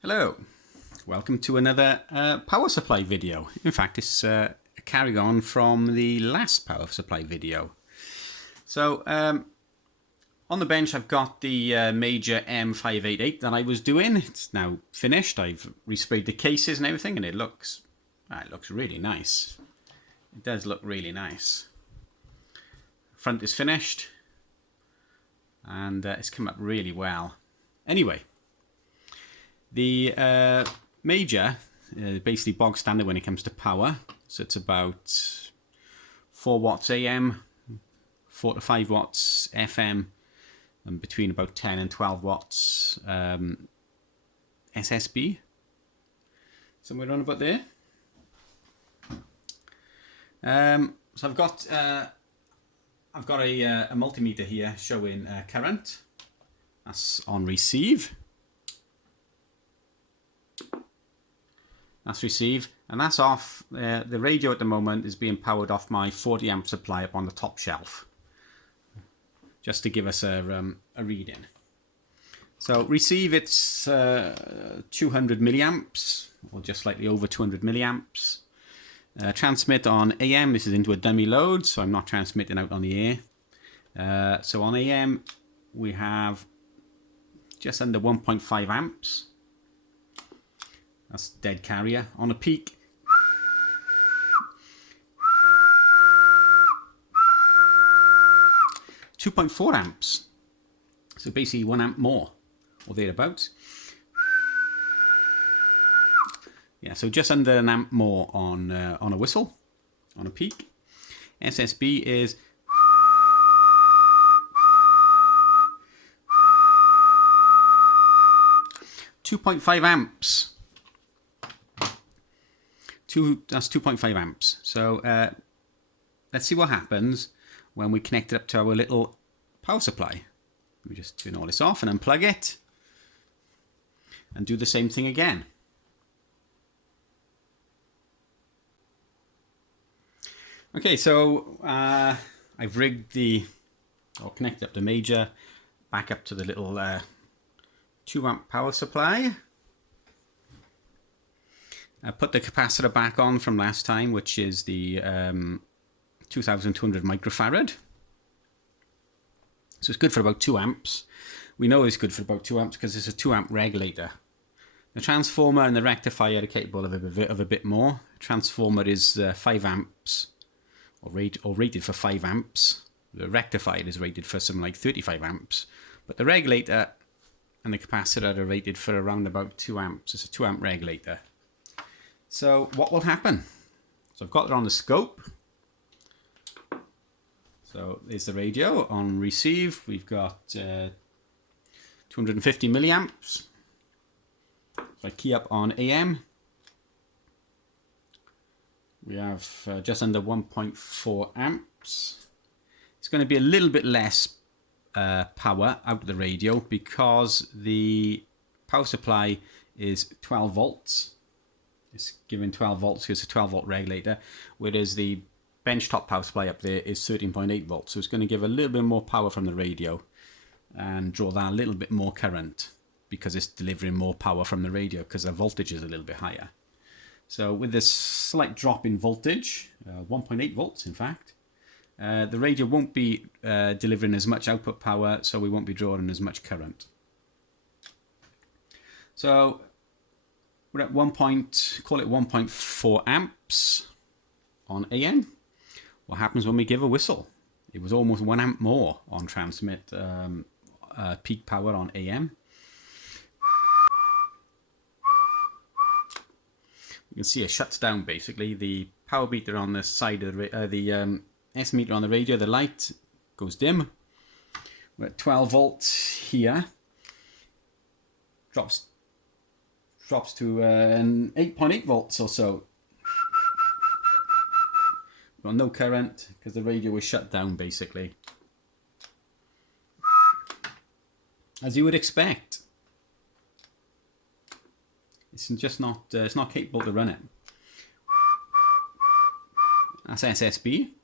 Hello, welcome to another power supply video. In fact, it's a carry on from the last power supply video. So on the bench I've got the Major M588 that I was doing. It's now finished. I've resprayed the cases and everything, and it looks really nice. It does look really nice. Front is finished, and it's come up really well. Anyway, the Major basically bog standard when it comes to power. So it's about 4 watts AM, 4 to 5 watts FM, and between about 10 and 12 watts SSB. Somewhere around about there. So I've got a multimeter here showing current. That's on receive. That's receive, and that's off. The radio at the moment is being powered off my 40 amp supply up on the top shelf, just to give us a reading. So receive, it's 200 milliamps, or just slightly over 200 milliamps. Transmit on AM, this is into a dummy load, so I'm not transmitting out on the air. So on AM, we have just under 1.5 amps. That's dead carrier. On a peak, .4 amps. So basically 1 amp more, or thereabouts. Yeah, so just under an amp more on a whistle, on a peak. SSB is .5 amps. That's 2.5 amps. So let's see what happens when we connect it up to our little power supply. We just turn all this off and unplug it, and do the same thing again. Okay, so I've rigged connected up the Major back up to the little 2 amp power supply. I put the capacitor back on from last time, which is the 2200 microfarad. So it's good for about 2 amps. We know it's good for about 2 amps because it's a 2 amp regulator. The transformer and the rectifier are capable of a bit more. The transformer is 5 amps, or rated for 5 amps. The rectifier is rated for something like 35 amps. But the regulator and the capacitor are rated for around about 2 amps. It's a 2 amp regulator. So what will happen? So I've got it on the scope. So there's the radio. On receive, we've got 250 milliamps. If I key up on AM, we have just under 1.4 amps. It's going to be a little bit less power out of the radio because the power supply is 12 volts. It's giving 12 volts because it's a 12 volt regulator, whereas the benchtop power supply up there is 13.8 volts. So it's going to give a little bit more power from the radio and draw that a little bit more current because it's delivering more power from the radio because the voltage is a little bit higher. So with this slight drop in voltage, 1.8 volts in fact, the radio won't be delivering as much output power, so we won't be drawing as much current. So we're at call it 1.4 amps on AM. What happens when we give a whistle? It was almost 1 amp more on transmit peak power on AM. You can see it shuts down basically. The power meter on the side of the S meter on the radio, the light goes dim. We're at 12 volts here. Drops to an 8.8 volts or so. Got no current because the radio was shut down basically. As you would expect. It's just not it's not capable to run it. That's SSB.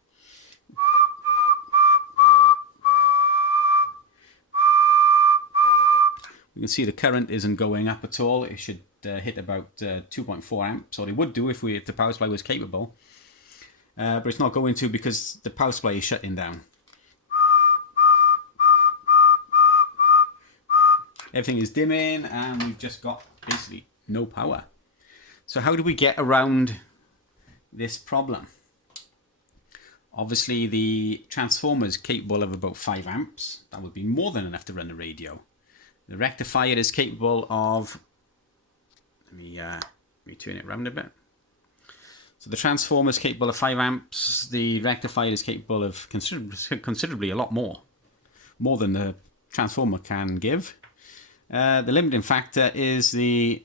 You can see the current isn't going up at all. It should hit about 2.4 amps, or it would do if the power supply was capable. But it's not going to because the power supply is shutting down. Everything is dimming and we've just got basically no power. So how do we get around this problem? Obviously the transformer is capable of about 5 amps. That would be more than enough to run the radio. The rectifier is capable of, let me turn it around a bit. So the transformer is capable of 5 amps. The rectifier is capable of considerably a lot more than the transformer can give. The limiting factor is the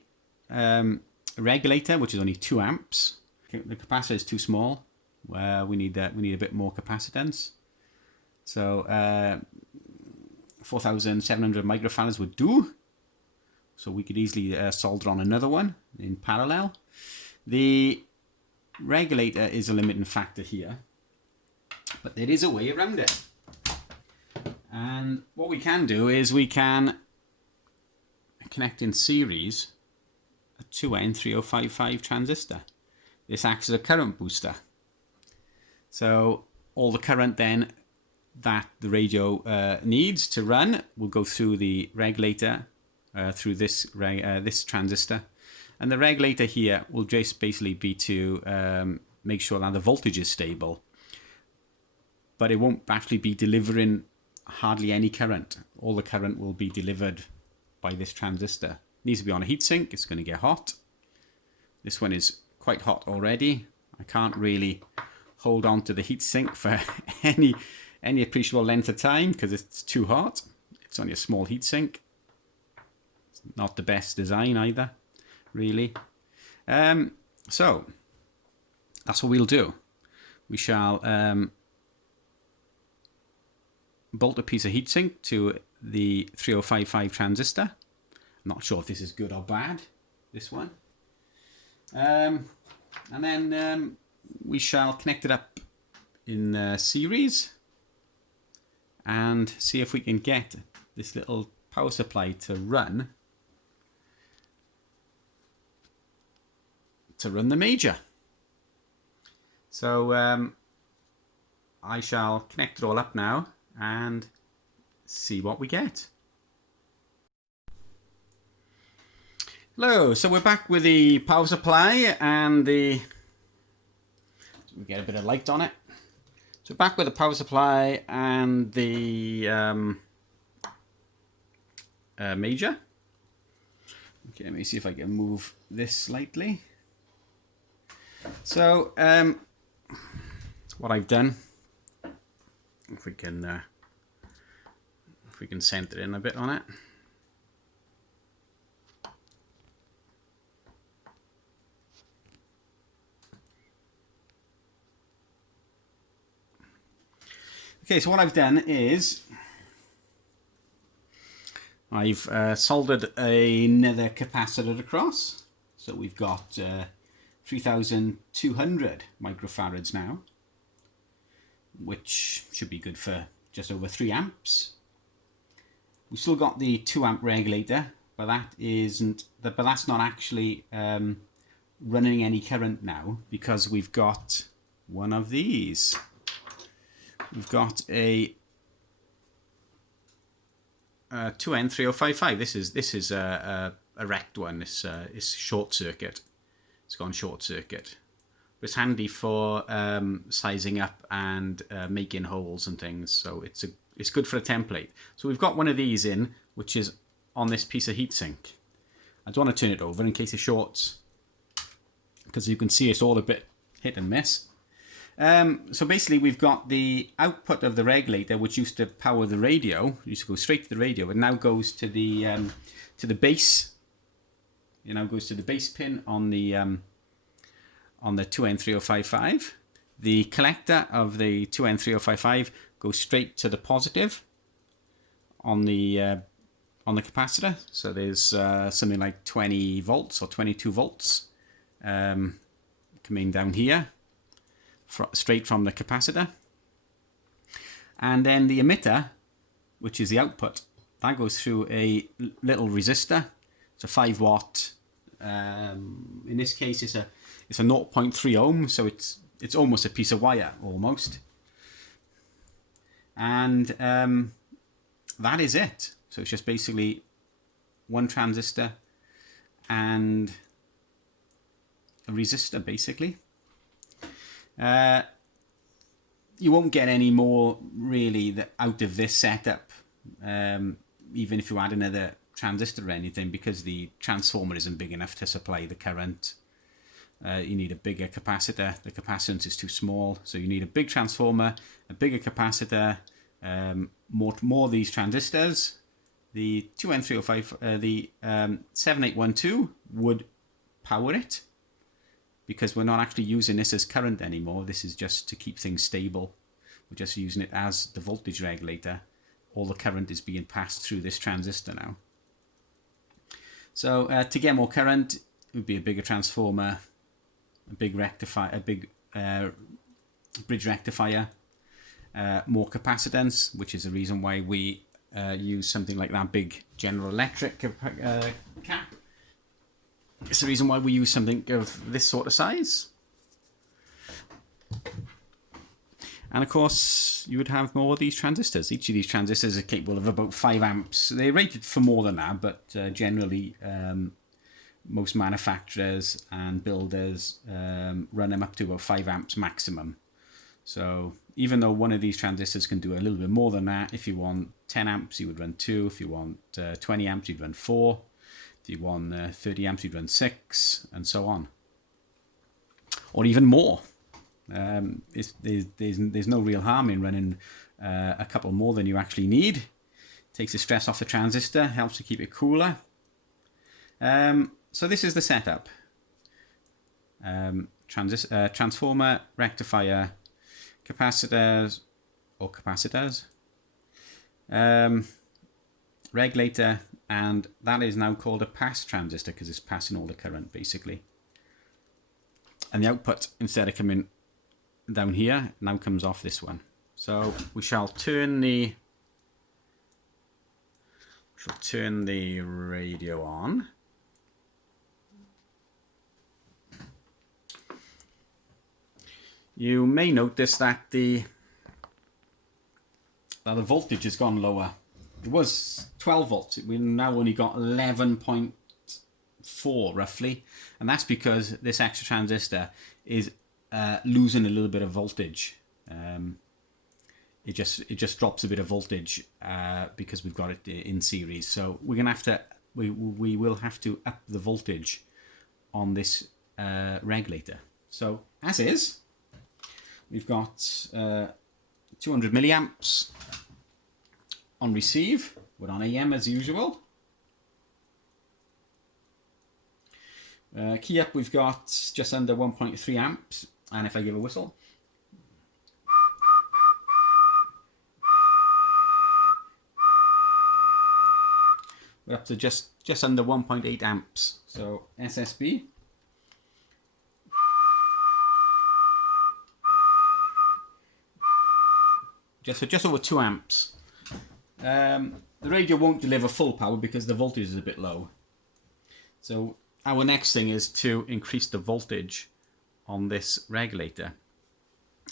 regulator, which is only 2 amps. The capacitor is too small. We need a bit more capacitance. So 4,700 microfarads would do. So we could easily solder on another one in parallel. The regulator is a limiting factor here, but there is a way around it. And what we can do is we can connect in series a 2N3055 transistor. This acts as a current booster. So all the current then that the radio needs to run will go through the regulator, through this transistor. And the regulator here will just basically be to make sure that the voltage is stable. But it won't actually be delivering hardly any current. All the current will be delivered by this transistor. It needs to be on a heatsink. It's going to get hot. This one is quite hot already. I can't really hold on to the heatsink for any appreciable length of time because it's too hot. It's only a small heatsink. It's not the best design either, really. So that's what we'll do. We shall bolt a piece of heatsink to the 3055 transistor. I'm not sure if this is good or bad, this one. And then we shall connect it up in series and see if we can get this little power supply to run the major. So I shall connect it all up now and see what we get. Hello, so we're back with the power supply and we get a bit of light on it. So back with the power supply and the major. Okay, let me see if I can move this slightly. So what I've done, if we can center in a bit on it. Okay, so what I've done is I've soldered another capacitor across. So we've got 3,200 microfarads now, which should be good for just over 3 amps. We've still got the 2 amp regulator, but that's not actually running any current now because we've got one of these. We've got a 2N3055. This is a wrecked one. This is short circuit. It's gone short circuit. It's handy for sizing up and making holes and things. So it's good for a template. So we've got one of these in, which is on this piece of heatsink. I don't want to turn it over in case it shorts, because you can see it's all a bit hit and miss. So basically we've got the output of the regulator, which used to power the radio, used to go straight to the radio, and now goes to the base. It now goes to the base pin on the 2N3055. The collector of the 2N3055 goes straight to the positive on the capacitor. So there's something like 20 volts or 22 volts coming down here, straight from the capacitor. And then the emitter, which is the output, that goes through a little resistor. It's a 5 watt. In this case, it's a 0.3 ohm, so it's almost a piece of wire, almost. And that is it. So it's just basically one transistor and a resistor, basically. You won't get any more really out of this setup, even if you add another transistor or anything, because the transformer isn't big enough to supply the current. You need a bigger capacitor. The capacitance is too small, so you need a big transformer, a bigger capacitor, more of these transistors. The 2N305, the 7812 would power it, because we're not actually using this as current anymore. This is just to keep things stable. We're just using it as the voltage regulator. All the current is being passed through this transistor now. So to get more current, it would be a bigger transformer, a big rectifier, a big bridge rectifier, more capacitance, which is the reason why we use something like that big General Electric cap. It's the reason why we use something of this sort of size. And of course, you would have more of these transistors. Each of these transistors are capable of about 5 amps. They're rated for more than that, but generally most manufacturers and builders run them up to about 5 amps maximum. So even though one of these transistors can do a little bit more than that, if you want 10 amps, you would run 2. If you want 20 amps, you'd run 4. If you want 30 amps, you'd run 6, and so on. Or even more. There's no real harm in running a couple more than you actually need. Takes the stress off the transistor, helps to keep it cooler. So this is the setup. Transformer, rectifier, capacitors, regulator, and that is now called a pass transistor because it's passing all the current, basically. And the output, instead of coming down here, now comes off this one. So we shall turn the radio on. You may notice that the voltage has gone lower. It was 12 volts. We've now only got 11.4 roughly, and that's because this extra transistor is losing a little bit of voltage. It just drops a bit of voltage because we've got it in series. So we're gonna have to we will have to up the voltage on this regulator. So as is, we've got 200 milliamps on receive. We're on AM as usual. Key up, we've got just under 1.3 amps, and if I give a whistle, we're up to just under 1.8 amps. So SSB. Just over 2 amps. The radio won't deliver full power because the voltage is a bit low. So our next thing is to increase the voltage on this regulator.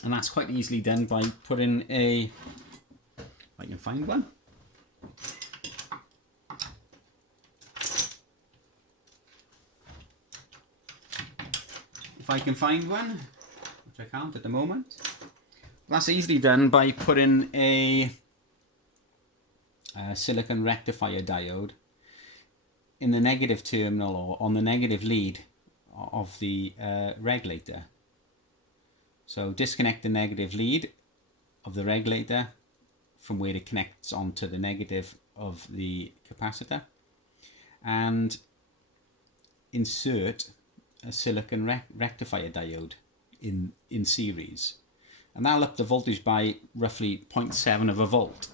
And that's quite easily done by putting a, if I can find one. If I can find one, which I can't at the moment. That's easily done by putting a silicon rectifier diode in the negative terminal or on the negative lead of the regulator. So disconnect the negative lead of the regulator from where it connects onto the negative of the capacitor, and insert a silicon rectifier diode in series. And that'll up the voltage by roughly 0.7 of a volt.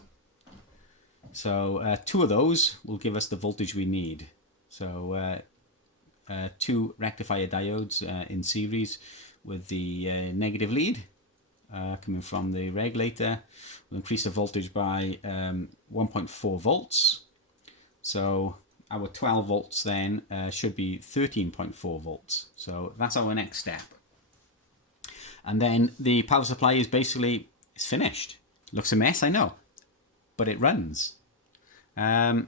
So 2 of those will give us the voltage we need. So 2 rectifier diodes in series with the negative lead coming from the regulator will increase the voltage by 1.4 volts. So our 12 volts then should be 13.4 volts. So that's our next step. And then the power supply is basically finished. Looks a mess, I know, but it runs. So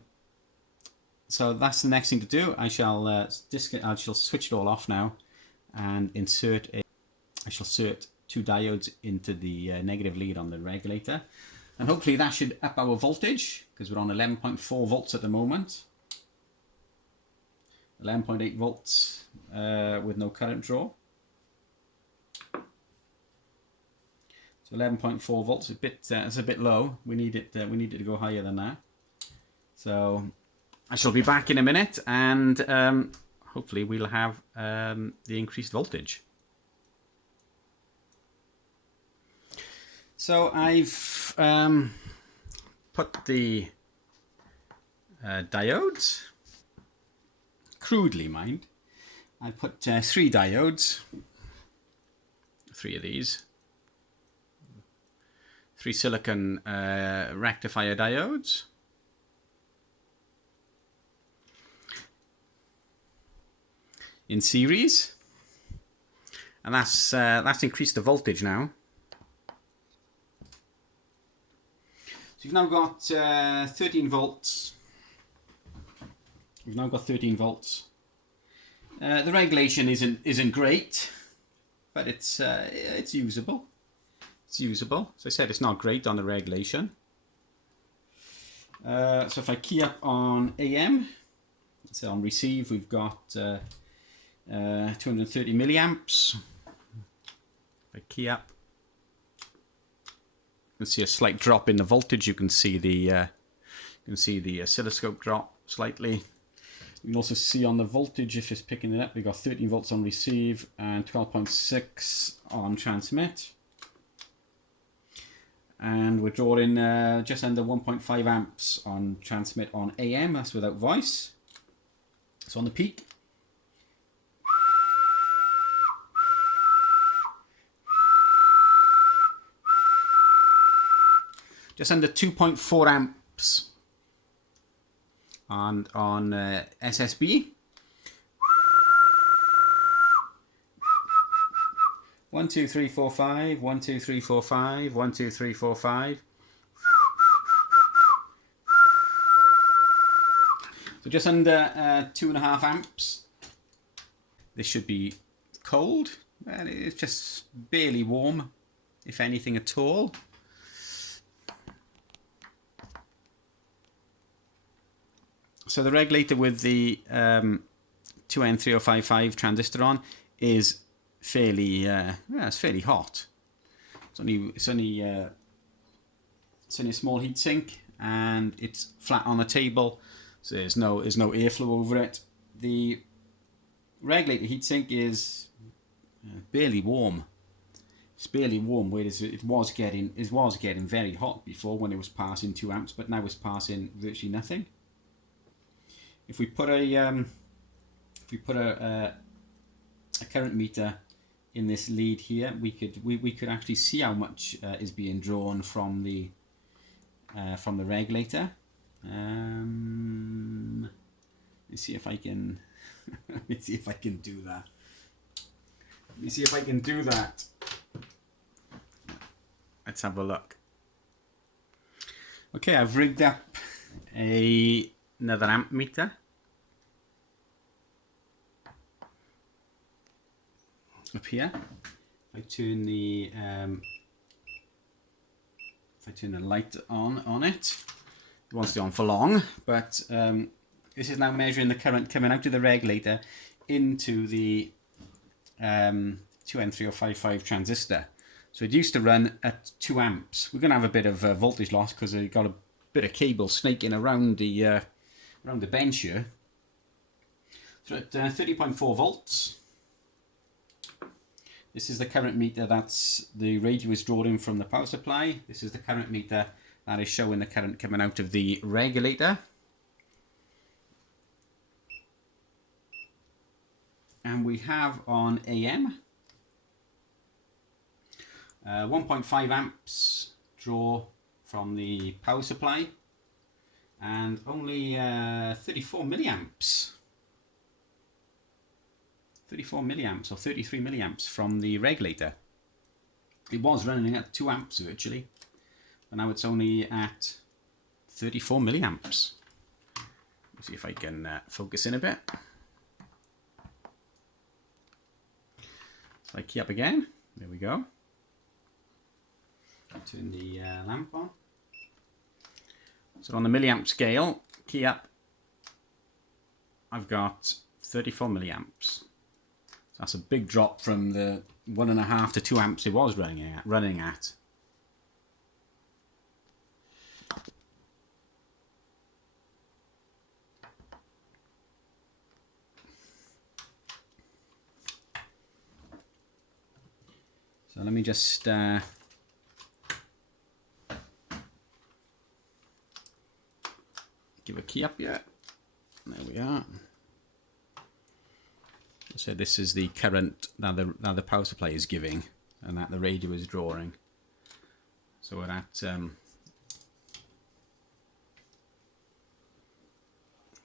that's the next thing to do. I shall switch it all off now and I shall insert 2 diodes into the negative lead on the regulator. And hopefully that should up our voltage, because we're on 11.4 volts at the moment. 11.8 volts with no current draw. So 11.4 volts, it's a bit low. We need it to go higher than that. So I shall be back in a minute, and hopefully we'll have the increased voltage. So I've put the diodes, crudely mind. I put 3 diodes, 3 of these, 3 silicon rectifier diodes, in series, and that's increased the voltage now. So you've now got 13 volts. We've now got 13 volts. The regulation isn't great, but it's usable. It's usable. As I said, it's not great on the regulation. So if I key up on AM, so on receive we've got 230 milliamps. If I key up, you can see a slight drop in the voltage. You can see the oscilloscope drop slightly. You can also see on the voltage, if it's picking it up, we've got 13 volts on receive and 12.6 on transmit. And we're drawing just under 1.5 amps on transmit on AM, that's without voice. So on the peak, just under 2.4 amps on SSB. 1 2 3 4 5, 1 2 3 4 5, 1 2 3 4 5. So just under 2.5 amps. This should be cold. Well, it's just barely warm, if anything at all. So the regulator with the 2N3055 transistor on is fairly, it's fairly hot. It's only a small heatsink, and it's flat on the table, so there's no airflow over it. The regulator heatsink is barely warm. It's barely warm, whereas it was getting very hot before when it was passing 2 amps, but now it's passing virtually nothing. If we put a current meter in this lead here, we could actually see how much is being drawn from the regulator. Let's see if I can. Let me see if I can do that. Let me see if I can do that. Let's have a look. Okay, I've rigged up another amp meter. Up here, if I turn the light on it, it won't stay on for long, but this is now measuring the current coming out of the regulator into the 2N3055 transistor. So it used to run at 2 amps. We're going to have a bit of voltage loss because we've got a bit of cable snaking around the bench here. So at 30.4 volts, this is the current meter that's the radio is drawn in from the power supply. This is the current meter that is showing the current coming out of the regulator. And we have on AM 1.5 amps draw from the power supply. and only 34 milliamps. 34 milliamps or 33 milliamps from the regulator. It was running at 2 amps virtually, but now it's only at 34 milliamps. Let's see if I can focus in a bit. So I key up again. There we go. Turn the lamp on. So on the milliamp scale, key up, I've got 34 milliamps. So that's a big drop from the 1.5 to 2 amps it was running at. So let me just give a key up yet. There we are. So this is the current that the power supply is giving and that the radio is drawing. So we're at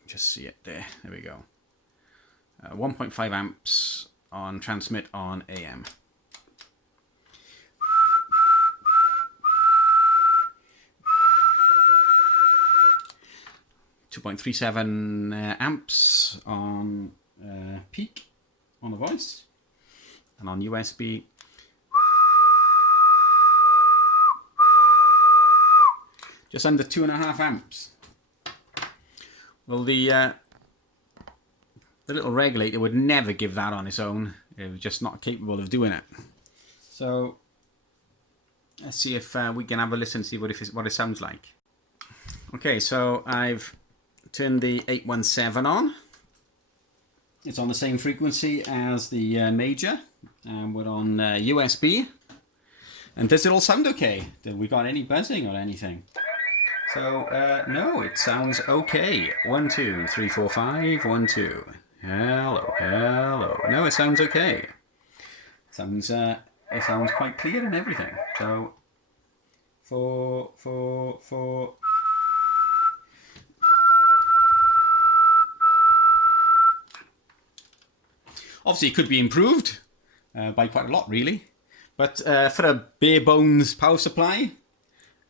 just see it there. There we go. 1.5 amps on transmit on AM. 2.37 amps on peak on the voice, and on USB just under 2.5 amps. Well, the little regulator would never give that on its own. It was just not capable of doing it. So let's see if we can have a listen, see what it sounds like. Okay, so I've turned the 817 on. It's on the same frequency as the major, and we're on USB. And does it all sound okay? Have we got any buzzing or anything? So no, it sounds okay. 1 2 3 4 5 1 2. Hello, hello. No, it sounds okay. It sounds quite clear and everything. So 4 4 4. Obviously, it could be improved by quite a lot, really. But for a bare bones power supply,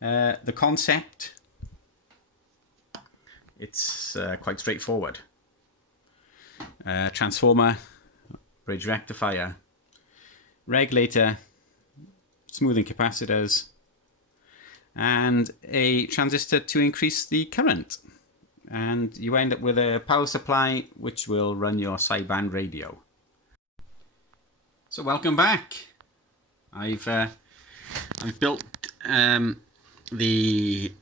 the concept, it's quite straightforward. Transformer, bridge rectifier, regulator, smoothing capacitors, and a transistor to increase the current. And you end up with a power supply which will run your sideband radio. So welcome back. I've built the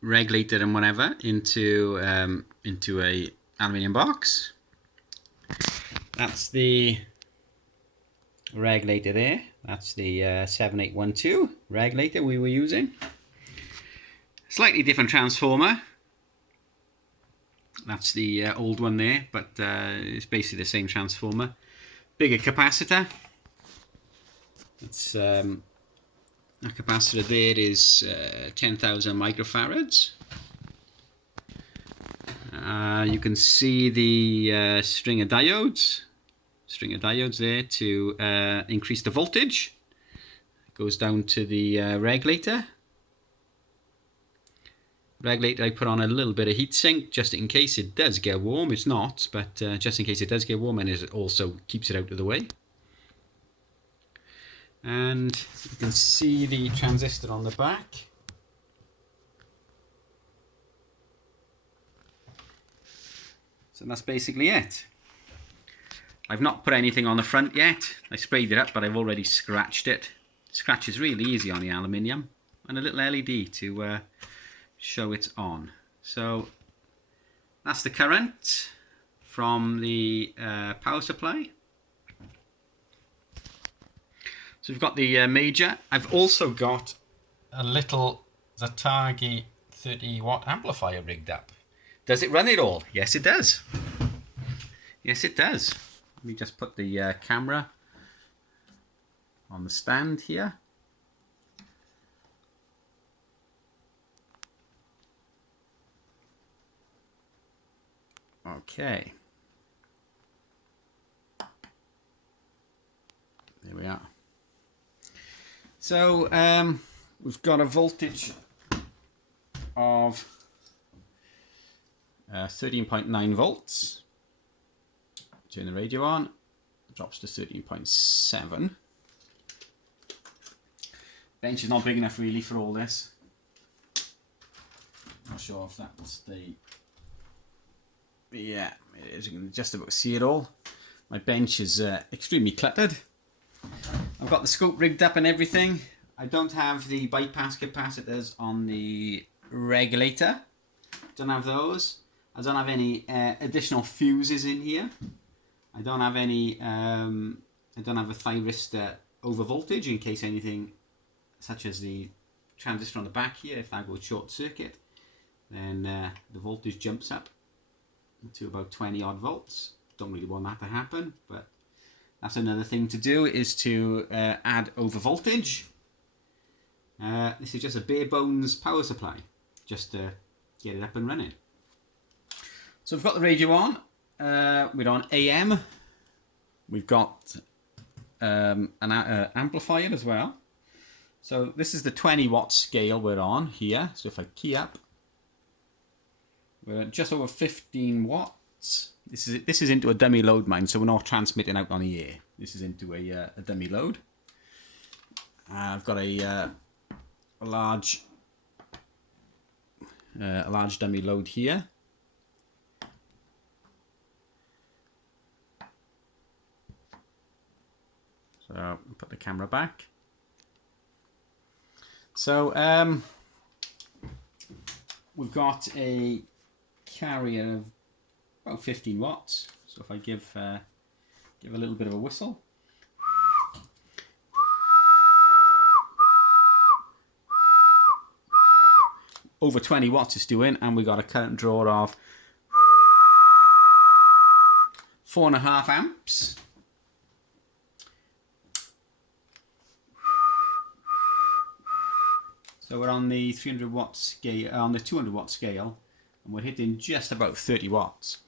regulator and whatever into a aluminium box. That's the regulator there. That's the 7812 regulator we were using. Slightly different transformer. That's the old one there, but it's basically the same transformer. Bigger capacitor. It's a capacitor there is 10,000 microfarads. You can see the string of diodes there to increase the voltage. It goes down to the regulator. Regulator, I put on a little bit of heatsink just in case it does get warm. It's not, but just in case it does get warm, and it also keeps it out of the way. And you can see the transistor on the back. So that's basically it. I've not put anything on the front yet. I sprayed it up, but I've already scratched it. Scratch is really easy on the aluminium, and a little LED to show it's on. So that's the current from the power supply. So we've got the major. I've also got a little Zatagi 30-watt amplifier rigged up. Does it run it all? Yes, it does. Yes, it does. Let me just put the camera on the stand here. Okay. There we are. So we've got a voltage of 13.9 volts. Turn the radio on. It drops to 13.7. Bench is not big enough really for all this. Not sure if that's the... Yeah, it is. You can just about see it all. My bench is extremely cluttered. I've got the scope rigged up and everything. I don't have the bypass capacitors on the regulator. Don't have those. I don't have any additional fuses in here. I don't have any. I don't have a thyristor over voltage in case anything, such as the transistor on the back here, if that goes short circuit, then the voltage jumps up to about 20 odd volts. Don't really want that to happen, but that's another thing to do, is to add over voltage. This is just a bare bones power supply, just to get it up and running. So we've got the radio on. We're on AM. We've got an amplifier as well. So this is the 20 watt scale we're on here. So if I key up, we're at just over 15 watts. This is into a dummy load mine, so we're not transmitting out on the air. This is into a dummy load. I've got a large dummy load here. So put the camera back. So we've got a carrier of about 15 watts. So if I give a little bit of a whistle. Over 20 watts it's doing, and we got a current draw of 4.5 amps. So we're on the 300 watt scale, on the 200 watt scale, and we're hitting just about 30 watts.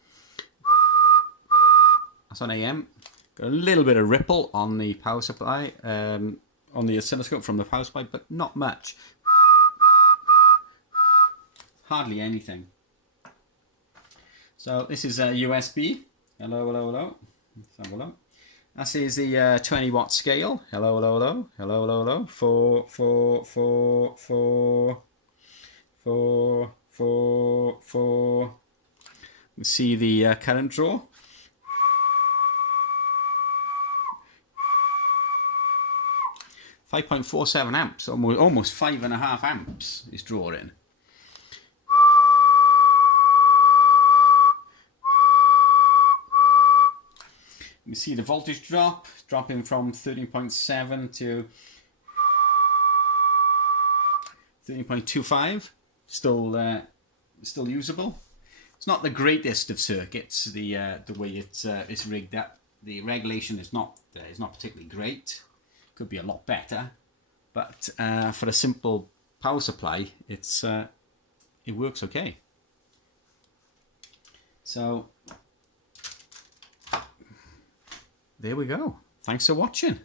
That's on AM. Got a little bit of ripple on the power supply, on the oscilloscope from the power supply, but not much. Hardly anything. So this is a USB. Hello, hello, hello. Let's have a look. That is the 20 watt scale. Hello, hello, hello. Hello, hello, hello. 4, 4, 4, 4, 4, 4, 4. You see the current draw. .47 amps, almost 5.5 amps is drawing. You see the voltage dropping from 13.7 to 13.25. Still usable. It's not the greatest of circuits. The way it's rigged up. The regulation is not particularly great. Could be a lot better, but for a simple power supply, it works okay. So there we go. Thanks for watching.